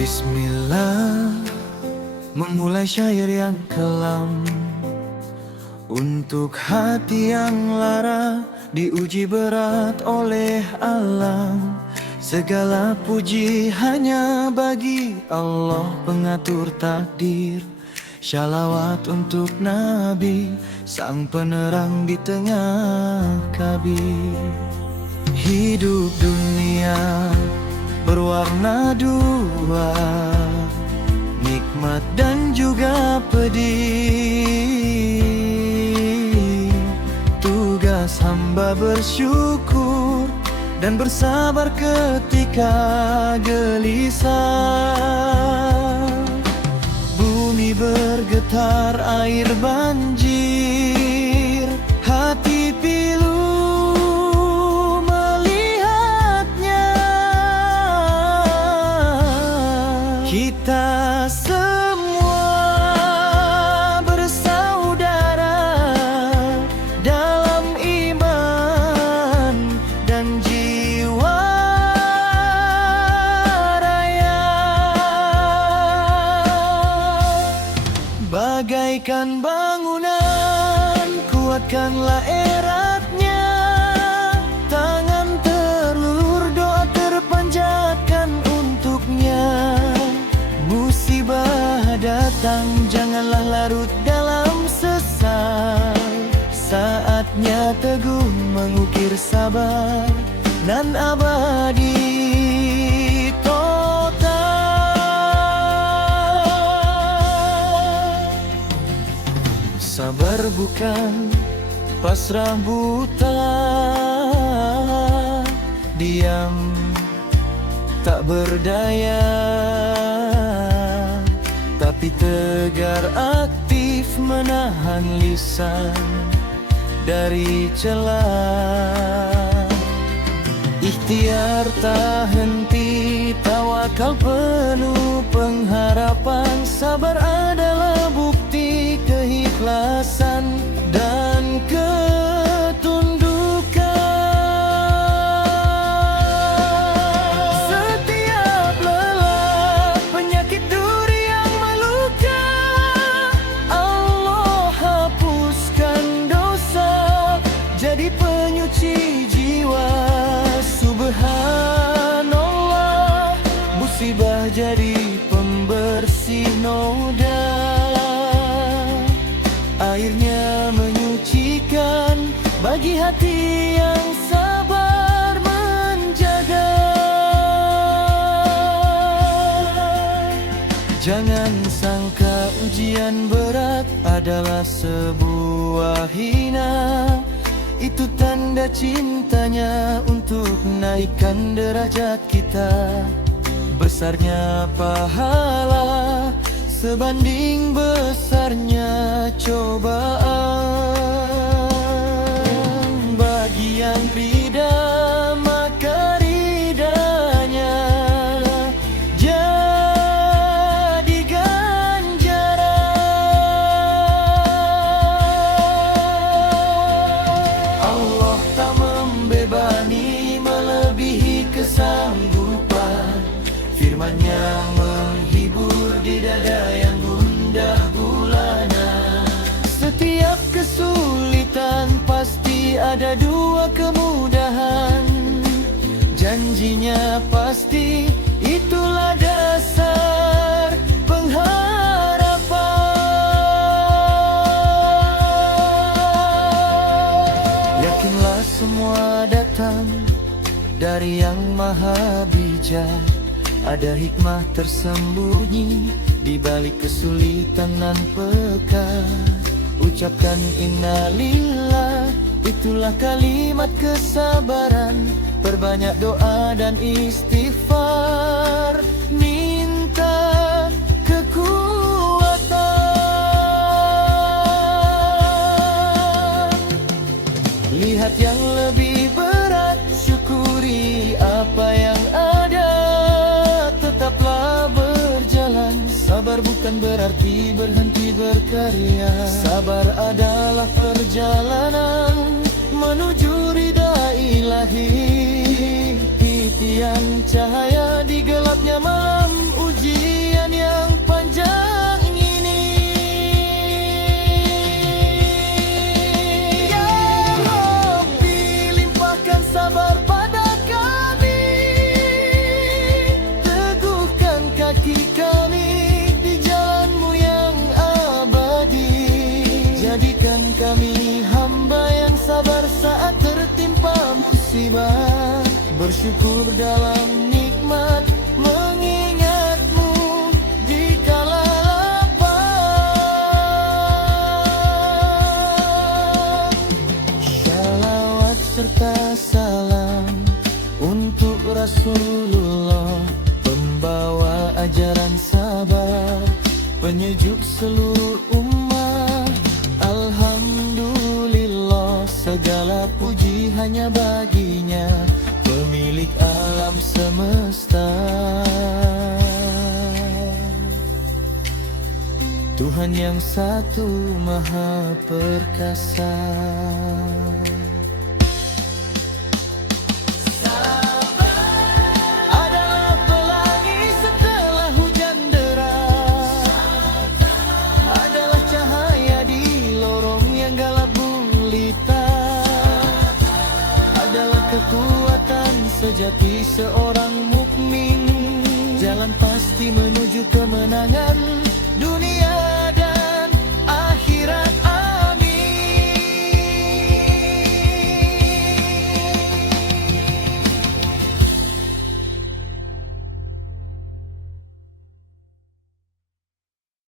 Bismillah, memulai syair yang kelam untuk hati yang lara, diuji berat oleh alam. Segala puji hanya bagi Allah pengatur takdir. Shalawat untuk Nabi, sang penerang di tengah kabir. Hidup dunia berwarna dua, nikmat dan juga pedih. Tugas hamba bersyukur dan bersabar ketika gelisah. Bumi bergetar, air banjir, hati pilu kita semua bersaudara dalam iman dan jiwa raya. Bagaikan bangunan, kuatkanlah eratnya. Tangan terulur, doa terpanjatkan untuknya. Musibah datang, janganlah larut dalam sesal. Saatnya teguh mengukir sabar nan abadi total. Sabar bukan pasrah buta, diam tak berdaya, tapi tegar aktif menahan lisan dari celah. Ikhtiar tak henti, tawakal penuh pengharapan. Sabar adalah bukti keikhlasan dan ketundukan. Setiap lelah, penyakit duri yang meluka, Allah hapuskan dosa, jadi penyuci jiwa. Subhanallah, musibah jadi pembersih noda. Airnya menyucikan bagi hati yang sabar menjaga. Jangan sangka ujian berat adalah sebuah hina. Itu tanda cintanya untuk naikkan derajat kita. Besarnya pahala sebanding besarnya cobaan. Bagi yang rida maka ridanya jadi ganjaran. Allah tak membebani melebihi kesanggupan. Firman-Nya menghibur di dada yang gundah gulana. Setiap kesulitan pasti ada dua kemudahan. Janjinya pasti, itulah dasar pengharapan. Yakinlah semua datang dari Yang Maha Bijak. Ada hikmah tersembunyi di balik kesulitan nan peka. Ucapkan innalillah, itulah kalimat kesabaran. Perbanyak doa dan istighfar, minta kekuatan. Lihat yang lebih berat, syukuri apa yang ada. Tetaplah berjalan. Sabar bukan berarti berhenti berkarya. Sabar adalah perjalanan menuju ridha ilahi. Titian cahaya di gelapnya malam, ujian yang panjang ini. Ya Rabbi, limpahkan sabar pada kami, teguhkan kaki kami di jalan-Mu yang abadi. Jadikan kami hamba yang sabar saat tertimpa musibah, bersyukur dalam nikmat, mengingat-Mu di kala lapang. Shalawat serta salam untuk Rasulullah, pembawa ajaran sabar, penyejuk seluruh ummah. Alhamdulillah, segala puji hanya baginya, pemilik alam semesta. Tuhan yang satu maha perkasa. Adalah pelangi setelah hujan deras, adalah cahaya di lorong yang gelap gulita, adalah kekuatan sejati seorang mukmin, jalan pasti menuju kemenangan.